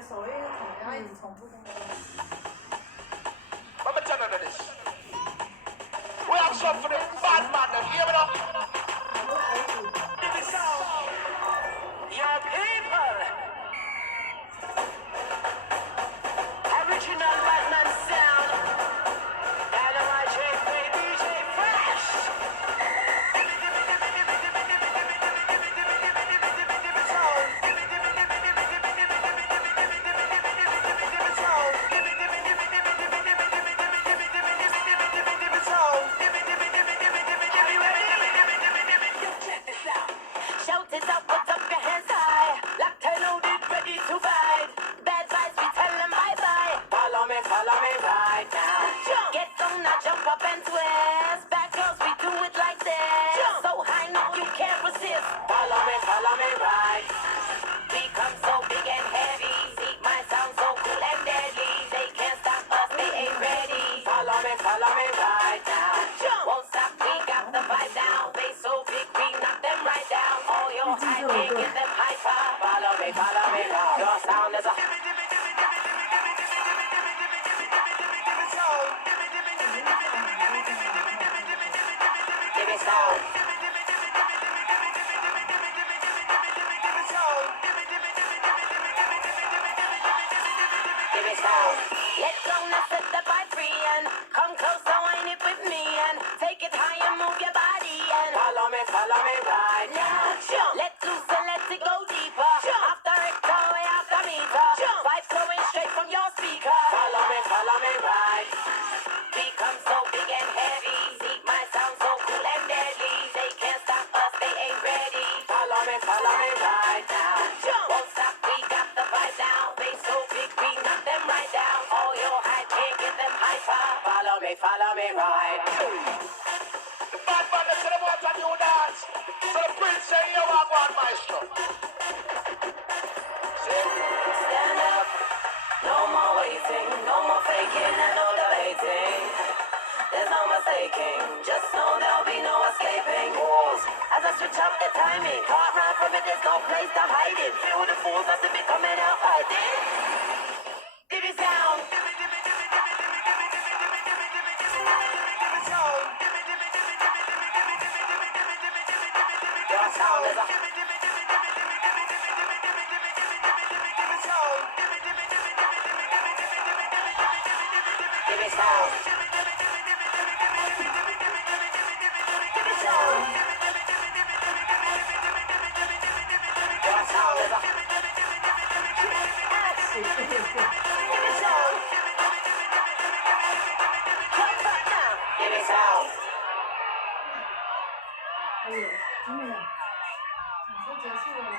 所以可能要一直重复跟他们。Let me tell you this. We have some for the bad man, them, hear me now? Give me sound. Your people. Original Batman sound. NYJ, DJ Fresh. Shout it up, put up your hands high. Locked and loaded, ready to fight. Bad vibes, we tell them bye-bye. Follow me right now. Jump. Get on now, jump up and twist. Back girls, we do it like this. Jump. So high, no, you can't resist. Follow me right. We come so big and heavy. See my sound so cool and deadly. They can't stop us, they ain't ready. Follow me right now. Jump. Won't stop, we got the vibe down. Bass so big, we knock them right down. All your hype, can't get them hyper. Follow me right. Your sound is a... Give me sound. Give me sound. Let's go now, set the vibe free and come close, so wind it with me and take it high and move your body and follow me right now. Jump. Let loose and let it go deeper. Jump. After it, way after meter. Jump. Vibe flowing straight from your speaker. Follow me right. We come so big and heavy. See my sound so cool and deadly. They can't stop us, they ain't ready. Follow me right now. Jump. Won't stop, we got the vibe down. Bass so big, we knock them right down. All your hype, can't get them hyper. Follow me right. The bad man, they say they want a new dance. So the prince say, you are one maestro. Stand up. No more waiting, no more faking and no debating. There's no mistaking, just know there'll be no escaping. Rules, as I switch up the timing. Can't run from it, there's no place to hide it. Feel the fools as if it coming out hiding. Give it sound. Your sound is a... Give me sound. Give me sound. Your sound is a... Give me sound. Come back now. Give me sound. 哎呦，真的呀，你说结束了吗？